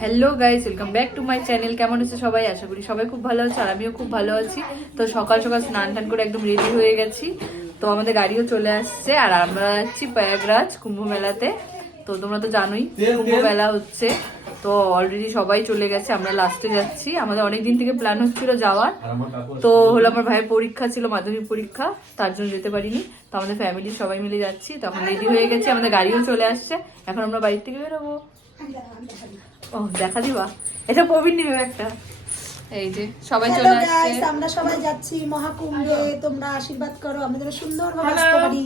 Hello guys welcome back to my channel কেমন আছে সবাই? আশা করি সবাই খুব ভালো আছে আর আমিও খুব ভালো আছি। তো সকাল সকাল স্নান টান করে একদম রেডি হয়ে গেছি। তো আমাদের গাড়িও চলে আসছে আর আমরা যাচ্ছি প্রয়াগরাজ কুম্ভ মেলাতে। তো তোমরা তো জানোই কুম্ভ মেলা হচ্ছে। তো অলরেডি সবাই চলে গেছে আমরা লাস্টে যাচ্ছি। আমাদের অনেক দিন থেকে প্ল্যান হচ্ছিল যাওয়ার। তো হলো আমার ভাইয়ের পরীক্ষা ছিল মাধ্যমিক পরীক্ষা তার জন্য যেতে পারিনি। তো আমাদের ফ্যামিলির সবাই মিলে যাচ্ছি। তখন রেডি হয়ে গেছি আমাদের গাড়িও চলে আসছে। এখন আমরা বাড়ির থেকে বেরোবো। ও দেখা দিবা? এটা প্রবীণ নিবে একটা। এই যে সবাই চলে আসছে। আমরা সবাই যাচ্ছি মহাকুম্ভে। তোমরা আশীর্বাদ করো আমরা যেন সুন্দরভাবে আসতে পারি।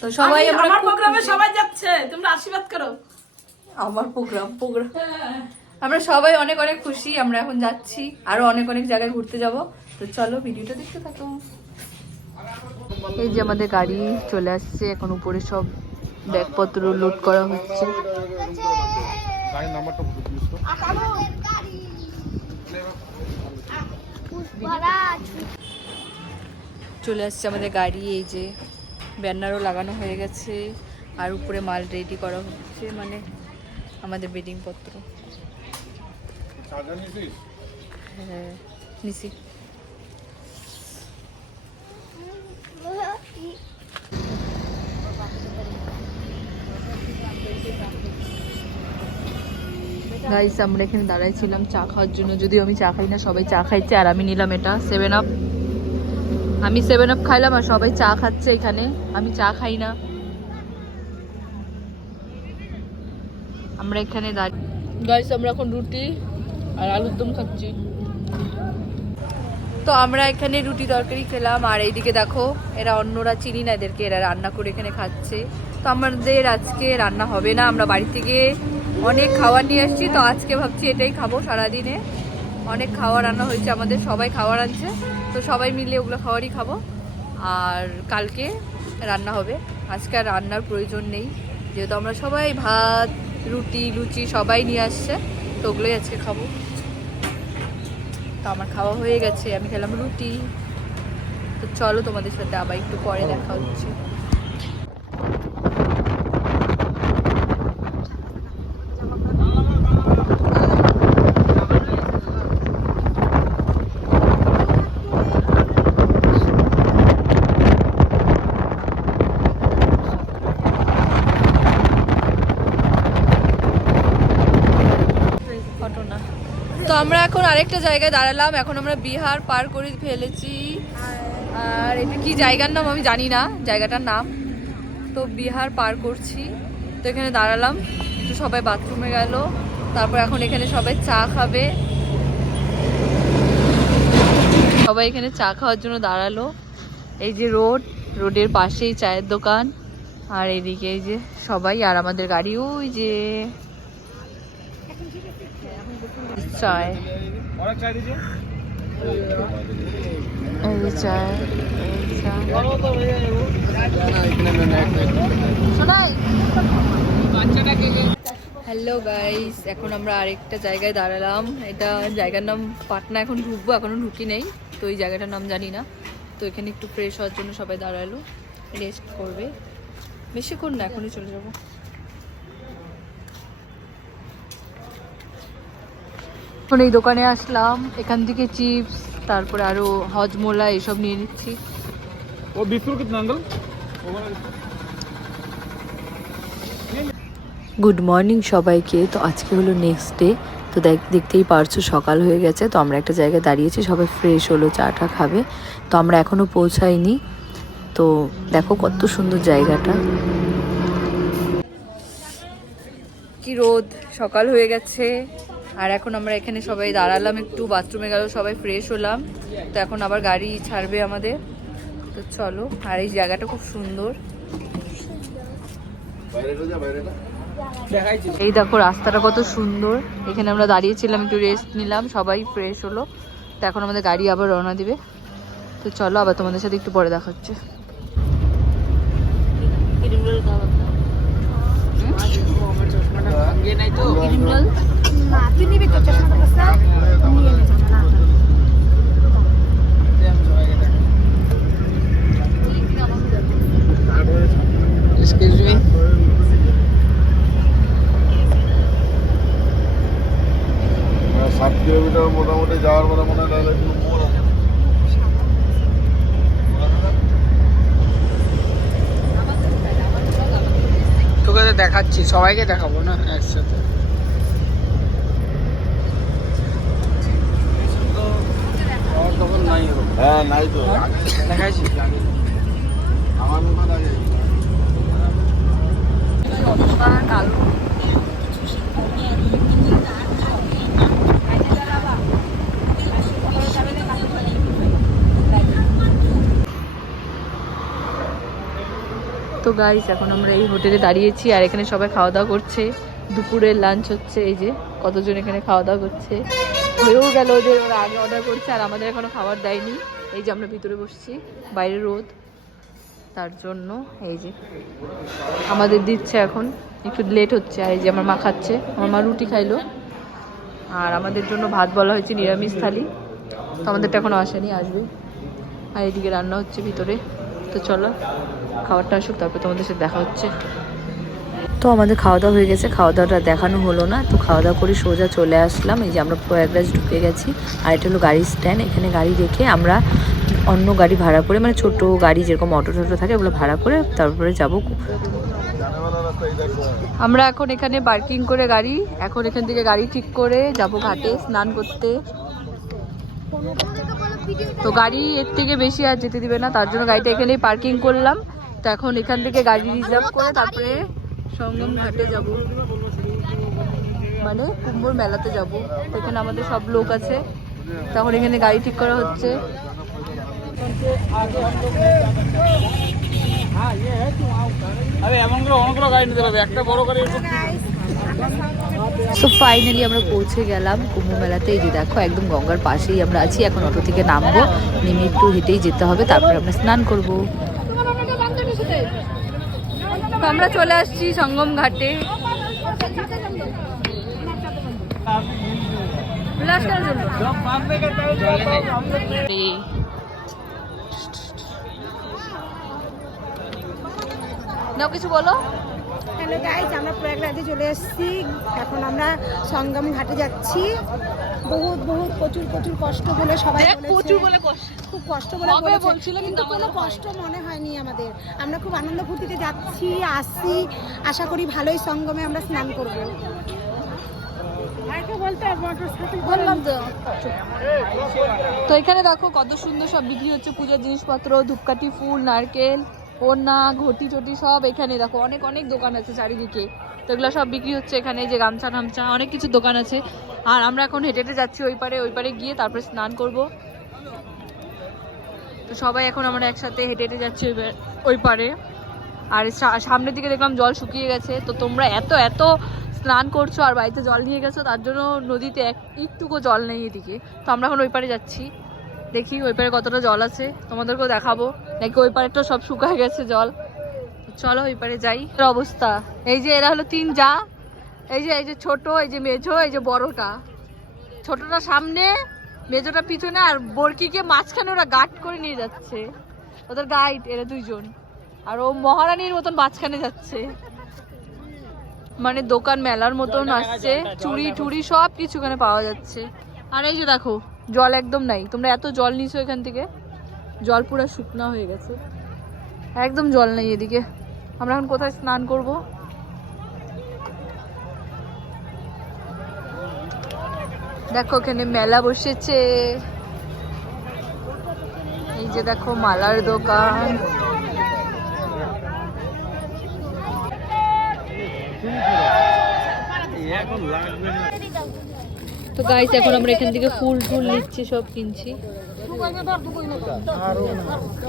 তো সবাই আমার প্রোগ্রামে সবাই যাচ্ছে তোমরা আশীর্বাদ করো। আমার প্রোগ্রাম প্রোগ্রাম। আমরা সবাই অনেক অনেক খুশি আমরা এখন যাচ্ছি। আরও অনেক অনেক জায়গায় ঘুরতে যাব। তো চলো ভিডিওটা দেখতে থাকো। এই যে আমাদের গাড়ি চলে আসছে এখন উপরে সব ব্যাগপত্র লোড করা হচ্ছে। গাড়ির নাম্বারটা বলতে প্লিজ তো। চলে আসছে আমাদের গাড়ি এই যে ব্যানারও লাগানো হয়ে গেছে আর উপরে মাল রেডি করা হচ্ছে মানে আমাদের বেডিং পত্র। হ্যাঁ নিছি। গাইস আমরা এখানে দাঁড়াইছিলাম চা খাওয়ার জন্য। যদিও আমি চা খাই না, সবাই চা খাইছে আর আমি নিলাম এটা সেভেন আপ আমি সেভেন আপ খাইলাম আর সবাই চা খাচ্ছে এখানে। আমি চা খাই না। আমরা এখানে গাইস আমরা এখন রুটি আর আলুর দম খাচ্ছি। তো আমরা এখানে রুটি তরকারি খেলাম, আর এইদিকে দেখো, এরা অন্যরা চিনি না এদেরকে, এরা রান্না করে এখানে খাচ্ছে। তো আমাদের আজকে রান্না হবে না, আমরা বাড়ি থেকে অনেক খাবার নিয়ে আসছি তো আজকে ভাবছি এটাই খাব সারাদিনে। অনেক খাবার রান্না হয়েছে, আমাদের সবাই খাবার আনছে, তো সবাই মিলে ওগুলো খাবারই খাব। আর কালকে রান্না হবে, আজকে আর রান্নার প্রয়োজন নেই, যেহেতু আমরা সবাই ভাত, রুটি, লুচি সবাই নিয়ে আসছে, তো ওগুলোই আজকে খাব। তো আমার খাওয়া হয়ে গেছে, আমি খেলাম রুটি। তো চলো তোমাদের সাথে আবার একটু পরে দেখা হচ্ছে ঘটনা তো আমরা এখন আরেকটা জায়গায় দাঁড়ালাম, এখন আমরা বিহার পার করে ফেলেছি। আর এটা কি জায়গার নাম আমি জানি না, জায়গাটার নাম। তো বিহার পার করছি, তো এখানে দাঁড়ালাম, একটু সবাই বাথরুমে গেল, তারপর এখন এখানে সবাই চা খাবে। সবাই এখানে চা খাওয়ার জন্য দাঁড়াল। এই যে রোড, রোডের পাশেই চায়ের দোকান, আর এদিকে এই যে সবাই, আর আমাদের গাড়ি, ওই যে। চায়। হ্যালো গাইস এখন আমরা আরেকটা জায়গায় দাঁড়ালাম। এটা জায়গার নাম পাটনা, এখন ঢুকবো, এখনও ঢুকি নেই। তো এই জায়গাটার নাম জানি না। তো এখানে একটু ফ্রেশ হওয়ার জন্য সবাই দাঁড়াল রেস্ট করবে। বেশিক্ষণ না, এখনই চলে যাব। এখন এই দোকানে আসলাম। এখান থেকে চিপস তারপরে আরও হজমোলা এসব নিয়ে নিচ্ছি। ও বিফুর কত নাঙ্গল? গুড মর্নিং সবাইকে। তো আজকে হলো নেক্সট ডে তো দেখতেই পারছ সকাল হয়ে গেছে। তো আমরা একটা জায়গায় দাঁড়িয়েছি সবাই ফ্রেশ হলো চাটা খাবে। তো আমরা এখনও পৌঁছাইনি। তো দেখো কত সুন্দর জায়গাটা। কি রোদ সকাল হয়ে গেছে। আর এখন আমরা এখানে সবাই দাঁড়ালাম একটু বাথরুমে গেল, সবাই ফ্রেশ হলাম। তো এখন আবার গাড়ি ছাড়বে আমাদের। তো চলো, আর এই জায়গাটা খুব সুন্দর। এই দেখো রাস্তাটা কত সুন্দর। এখানে আমরা দাঁড়িয়েছিলাম, একটু রেস্ট নিলাম, সবাই ফ্রেশ হলো। তো এখন আমাদের গাড়ি আবার রওনা দিবে। তো চলো আবার তোমাদের সাথে একটু পরে দেখা হচ্ছে। তুই নিবি তো মোটামুটি যাওয়ার পরে মনে হয় তাহলে একটু মোড় আছে। তোকে তো দেখাচ্ছি সবাইকে দেখাবো না একসাথে। হ্যাঁ নাই তো। দেখাইছি আমার আগে কালো। তো গাইস এখন আমরা এই হোটেলে দাঁড়িয়েছি আর এখানে সবাই খাওয়া দাওয়া করছে। দুপুরের লাঞ্চ হচ্ছে, এই যে কতজন এখানে খাওয়া দাওয়া করছে। হয়েও গেল ওদের, ওরা আগে অর্ডার করছে আর আমাদের এখনও খাবার দেয়নি। এই যে আমরা ভিতরে বসছি, বাইরে রোদ। তার জন্য এই যে আমাদের দিচ্ছে এখন, একটু লেট হচ্ছে আর এই যে আমার মা খাচ্ছে। আমার মা রুটি খাইলো। আর আমাদের জন্য ভাত বলা হয়েছে নিরামিষ থালি। তো আমাদেরটা এখনও আসেনি, আসবে। আর এদিকে রান্না হচ্ছে ভিতরে। তো চলো খাবারটা আসুক তারপর তোমাদের সাথে দেখা হচ্ছে। তো আমাদের খাওয়া দাওয়া হয়ে গেছে খাওয়া দাওয়াটা দেখানো হলো না তো খাওয়া দাওয়া করে সোজা চলে আসলাম। এই যে আমরা প্রয়াগরাজ ঢুকে গেছি আর এটা হলো গাড়ির স্ট্যান্ড এখানে গাড়ি রেখে আমরা অন্য গাড়ি ভাড়া করে মানে ছোট গাড়ি যেরকম অটো টোটো থাকে ওগুলো ভাড়া করে তারপরে যাব আমরা এখন এখানে পার্কিং করে গাড়ি এখন এখান থেকে গাড়ি ঠিক করে যাব ঘাটে স্নান করতে। তো গাড়ি এর থেকে বেশি আর যেতে দিবে না তার জন্য গাড়িটা এখানেই পার্কিং করলাম। তো এখন এখান থেকে গাড়ি রিজার্ভ করে তারপরে সঙ্গম ঘাটে যাব। মানে কুম্ভর মেলাতে যাব। এখানে আমাদের সব লোক আছে। তখন এখানে গাড়ি ঠিক করা হচ্ছে। আরে এমন করে অনেকগুলো গাড়ি নিতে পারবে একটা বড় গাড়ি তো ফাইনালি আমরা পৌঁছে গেলাম কুম্ভ মেলাতে। এই যে দেখো, একদম গঙ্গার পাশেই আমরা আছি। এখন অটো থেকে নামবো। নেমে একটু হেঁটেই যেতে হবে। তারপর আমরা স্নান করব। আমরা চলে আসছি সঙ্গম ঘাটে। কিছু বলো। হ্যালো গাইজ আমরা প্রয়াগরাজে চলে এসেছি। এখন আমরা সঙ্গম ঘাটে যাচ্ছি। বহুত বহুত প্রচুর প্রচুর কষ্ট বলে সবাই। প্রচুর বলে কষ্ট। খুব কষ্ট বলে বলছিল, কিন্তু কোনো কষ্ট মনে হয়নি আমাদের। আমরা খুব আনন্দ ফুর্তিতে যাচ্ছি আসছি আশা করি ভালোই সঙ্গমে আমরা স্নান করব। তো এখানে দেখো কত সুন্দর সব বিক্রি হচ্ছে। পূজার জিনিসপত্র ধূপকাঠি ফুল নারকেল। ওনা ঘটি টটি সব এখানে দেখো। অনেক অনেক দোকান আছে চারিদিকে। তো এগুলো সব বিক্রি হচ্ছে এখানে, যে গামছা টামছা, অনেক কিছু দোকান আছে। আর আমরা এখন হেঁটে হেঁটে যাচ্ছি ওই পারে ওই পারে গিয়ে তারপরে স্নান করব। তো সবাই এখন আমরা একসাথে হেঁটে হেঁটে যাচ্ছি ওই পারে- আর সামনের দিকে দেখলাম জল শুকিয়ে গেছে। তো তোমরা এত এত স্নান করছ আর বাড়িতে জল নিয়ে গেছো, তার জন্য নদীতে এক, একটুকু জল নেই এদিকে। তো আমরা এখন ওই পারে যাচ্ছি। দেখি ওই পারে কতটা জল আছে। তোমাদেরকেও দেখাবো। নাকি ওই পারেটা সব শুকায় গেছে জল? চলো ওই পারে যাই। অবস্থা। এই যে এরা হলো তিন যা। এই যে এই যে ছোট এই যে মেঝো এই যে বড়টা। ছোটটা সামনে মেজোটা পিছনে আর বরকিকে মাঝখানে ওরা গার্ড করে নিয়ে যাচ্ছে। ওদের গাইড এরা দুইজন। আর ও মহারানীর মতন মাঝখানে যাচ্ছে। মানে দোকান মেলার মতন আসছে। চুড়ি টুড়ি সব কিছু এখানে পাওয়া যাচ্ছে। আর এই যে দেখো জল একদম নাই। তোমরা এত জল নিছো এখান থেকে। জল পুরো শুকনো হয়ে গেছে। একদম জল নেই এদিকে। আমরা এখন কোথায় স্নান করব? দেখো ওখানে মেলা বসেছে। এই যে দেখো মালার দোকান। তো গাইস এখন আমরা এখান থেকে ফুল টুল নিচ্ছি, সব কিনছি।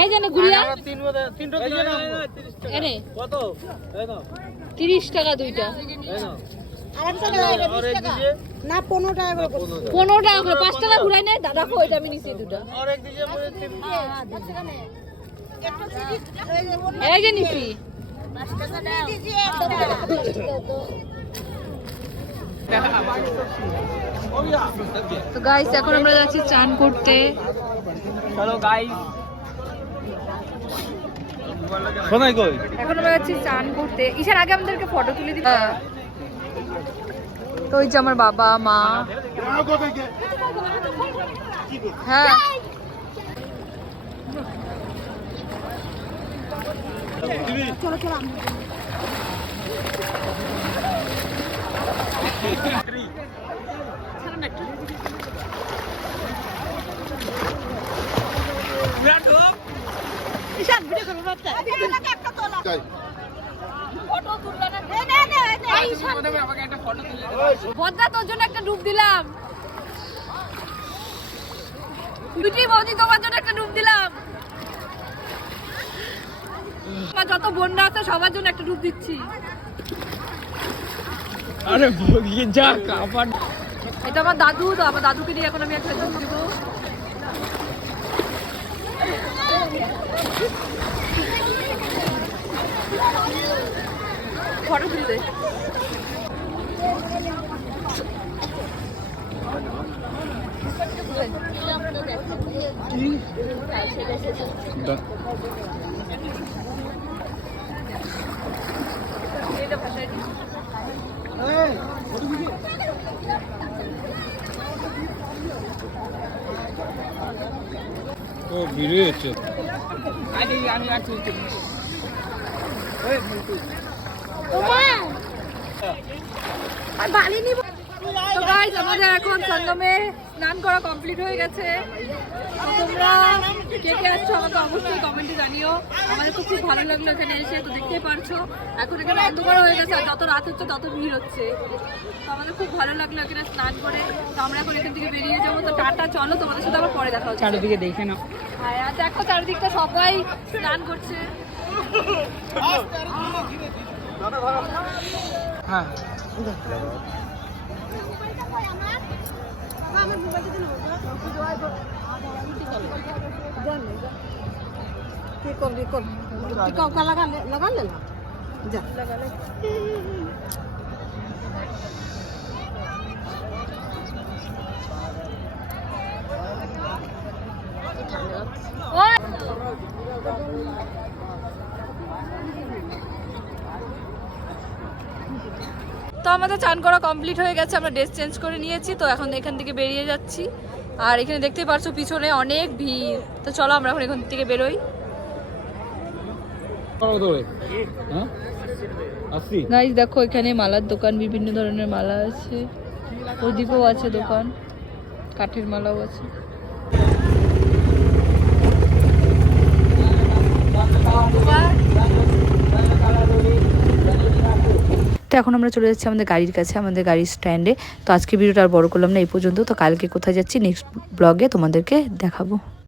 এই জানে গুড়িয়া? কত? তিরিশ টাকা দুইটা। এই নাও। আর এক দিকে না পনেরো টাকা করে। পনেরো টাকা। করে পাঁচ টাকা ঘুরাই নেয় দাদা কো এটা আমি দুটা। এই যে নিছি। তো গাইস এখন আমরা যাচ্ছি চান করতে। চলো গাইস শোনাই কই? এখন আমরা যাচ্ছি চান করতে। ঈশান আগে আমাদেরকে ফটো তুলে দিবে? তো ওই যে আমার বাবা মা। হ্যাঁ। চলো চলো। তোর জন্য একটা ডুব দিলাম। দুটি বৌদি তোমার জন্য একটা ডুব দিলাম। যত বন্যা আছে সবার জন্য একটা ডুব দিচ্ছি। আরে বগিয়ে যা কাপড়। এটা আমার দাদু তো আমার দাদুকে নিয়ে এখন আমি একটা ডুব দিব। ফটো তুলবে ও বেরিয়ে হচ্ছে আরে আমি আর চলতে আর আমাদের এখন সঙ্গমে স্নান করা কমপ্লিট হয়ে গেছে। তোমরা কে কে আসছো আমাকে অবশ্যই কমেন্টে জানিও। আমাদের তো খুব ভালো লাগল এখানে এসে তো দেখতেই পারছ। এখন এখানে অন্ধকার হয়ে গেছে আর যত রাত হচ্ছে তত ভিড় হচ্ছে। তো আমাদের খুব ভালো লাগল এখানে স্নান করে। তো আমরা এখন এখান থেকে বেরিয়ে যাব। তো টাটা চলো তোমাদের সাথে আবার পরে দেখা হচ্ছে। চারিদিকে দেখে নাও। হ্যাঁ। আর দেখো চারিদিকটা সবাই স্নান করছে। হ্যাঁ। করবি কর টিকা লাগা লাগা না যা ওই! তো আমাদের চান করা কমপ্লিট হয়ে গেছে আমরা ড্রেস চেঞ্জ করে নিয়েছি তো এখন এখান থেকে বেরিয়ে যাচ্ছি। আর এখানে দেখতে পারছ পিছনে অনেক ভিড়। তো চলো আমরা এখন এখান থেকে বেরোই। হ্যাঁ? গাইজ দেখো এখানে মালার দোকান বিভিন্ন ধরনের মালা আছে। ওদিকেও আছে দোকান। কাঠের মালাও আছে। তো এখন আমরা চলে যাচ্ছি আমাদের গাড়ির কাছে, আমাদের গাড়ির স্ট্যান্ডে তো আজকে ভিডিওটা আর বড় করলাম না, এই পর্যন্ত। তো কালকে কোথায় যাচ্ছি? নেক্সট ব্লগে তোমাদেরকে দেখাবো।